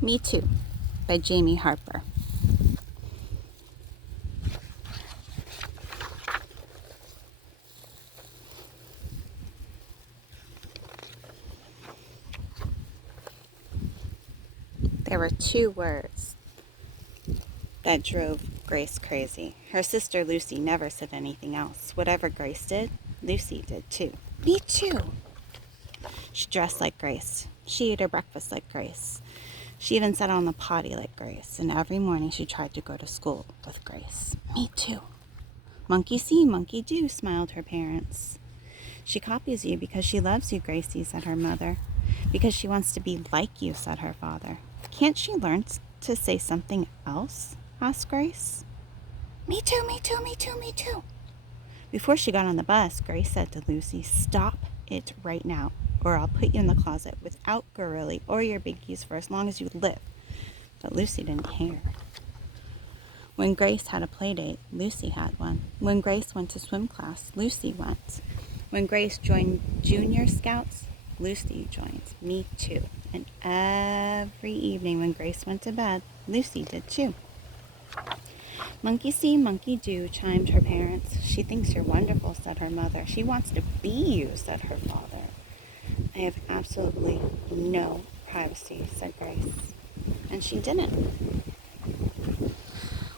Me Too by Jamie Harper. There were two words that drove Grace crazy. Her sister Lucy never said anything else. Whatever Grace did, Lucy did too. Me too. She dressed like Grace. She ate her breakfast like Grace. She even sat on the potty like Grace. And every morning she tried to go to school with Grace. Me too. Monkey see, monkey do, smiled her parents. She copies you because she loves you, Gracie, said her mother. Because she wants to be like you, said her father. Can't she learn to say something else? Asked Grace. Me too, me too, me too, me too. Before she got on the bus, Grace said to Lucy, stop it right now, or I'll put you in the closet without Gorilly or your binkies for as long as you live. But Lucy didn't hear. When Grace had a play date, Lucy had one. When Grace went to swim class, Lucy went. When Grace joined Junior Scouts, Lucy joined. Me too. And every evening when Grace went to bed, Lucy did too. Monkey see, monkey do, chimed her parents. She thinks you're wonderful, said her mother. She wants to be you, said her father. I have absolutely no privacy, said Grace. And she didn't.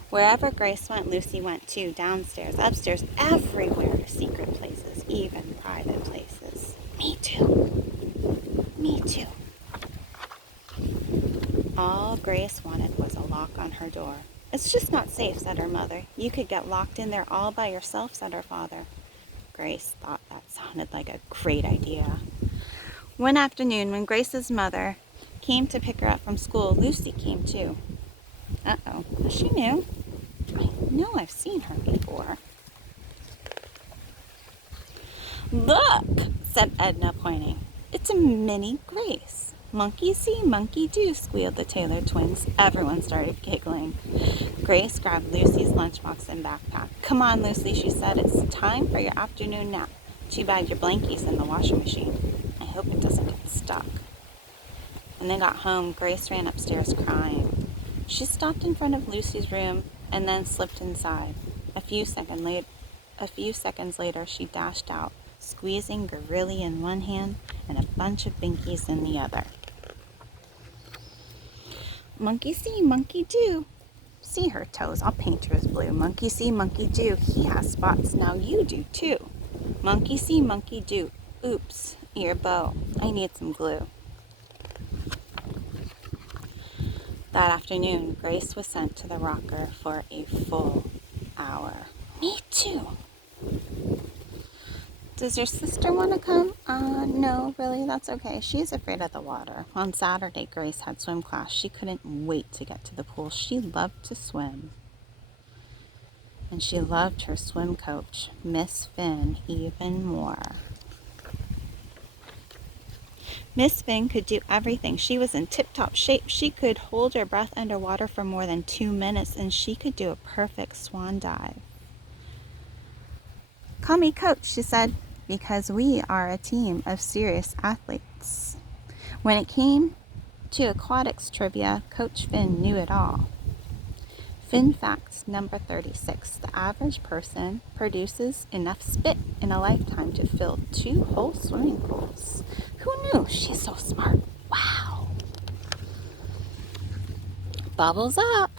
Wherever Grace went, Lucy went too. Downstairs, upstairs, everywhere. Secret places, even private places. Me too. Me too. All Grace wanted was a lock on her door. It's just not safe, said her mother. You could get locked in there all by yourself, said her father. Grace thought that sounded like a great idea. One afternoon, when Grace's mother came to pick her up from school, Lucy came too. Uh-oh, is she new? I know I've seen her before. Look, said Edna, pointing. It's a mini Grace. Monkey see, monkey do, squealed the Taylor twins. Everyone started giggling. Grace grabbed Lucy's lunchbox and backpack. Come on, Lucy, she said. It's time for your afternoon nap. Too bad your blankie's in the washing machine. I hope it doesn't get stuck. When they got home, Grace ran upstairs crying. She stopped in front of Lucy's room and then slipped inside. A few seconds later, she dashed out, squeezing Gorilly in one hand and a bunch of binkies in the other. Monkey see, monkey do. See her toes, I'll paint hers blue. Monkey see, monkey do. He has spots, now you do too. Monkey see, monkey do. Oops, your bow. I need some glue. That afternoon, Grace was sent to the rocker for a full hour. Me too. Does your sister want to come? No, really, that's okay. She's afraid of the water. On Saturday, Grace had swim class. She couldn't wait to get to the pool. She loved to swim. And she loved her swim coach, Miss Finn, even more. Miss Finn could do everything. She was in tip-top shape. She could hold her breath underwater for more than 2 minutes, and she could do a perfect swan dive. Call me coach, she said, because we are a team of serious athletes. When it came to aquatics trivia, Coach Finn knew it all. Finn fact number 36. The average person produces enough spit in a lifetime to fill 2 whole swimming pools. Who knew? She's so smart. Wow. Bubbles up.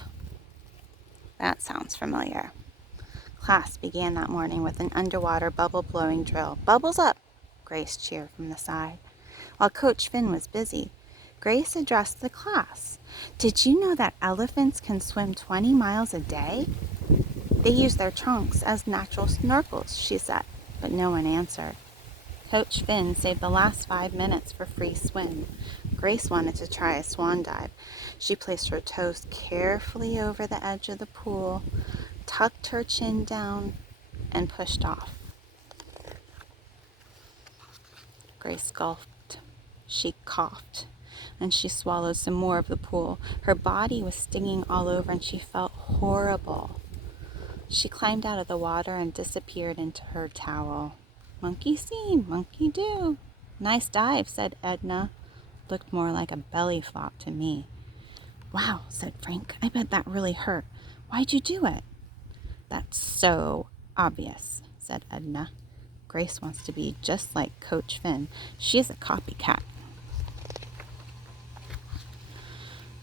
That sounds familiar. Class began that morning with an underwater bubble blowing drill. Bubbles up, Grace cheered from the side. While Coach Finn was busy, Grace addressed the class. Did you know that elephants can swim 20 miles a day? They use their trunks as natural snorkels, she said, but no one answered. Coach Finn saved the last 5 minutes for free swim. Grace wanted to try a swan dive. She placed her toes carefully over the edge of the pool, tucked her chin down, and pushed off. Grace gulped. She coughed, and she swallowed some more of the pool. Her body was stinging all over, and she felt horrible. She climbed out of the water and disappeared into her towel. Monkey see, monkey do. Nice dive, said Edna. Looked more like a belly flop to me. Wow, said Frank. I bet that really hurt. Why'd you do it? That's so obvious, said Edna. Grace wants to be just like Coach Finn. She's a copycat.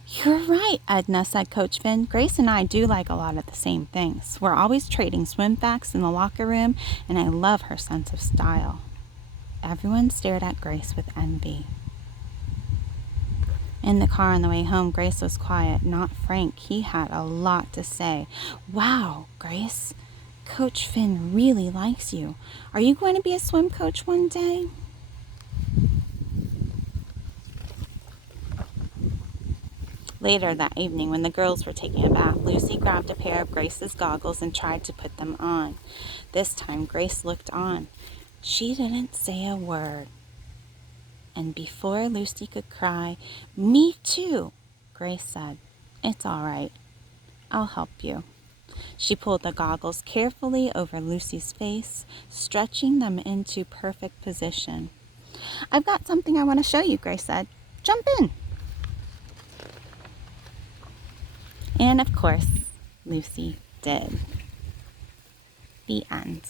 You're right, Edna, said Coach Finn. Grace and I do like a lot of the same things. We're always trading swim facts in the locker room, and I love her sense of style. Everyone stared at Grace with envy. In the car on the way home, Grace was quiet, not Frank. He had a lot to say. Wow, Grace, Coach Finn really likes you. Are you going to be a swim coach one day? Later that evening, when the girls were taking a bath, Lucy grabbed a pair of Grace's goggles and tried to put them on. This time, Grace looked on. She didn't say a word. And before Lucy could cry, "Me too," Grace said, "It's all right. I'll help you." She pulled the goggles carefully over Lucy's face, stretching them into perfect position. "I've got something I want to show you," Grace said. "Jump in." And of course, Lucy did. The end.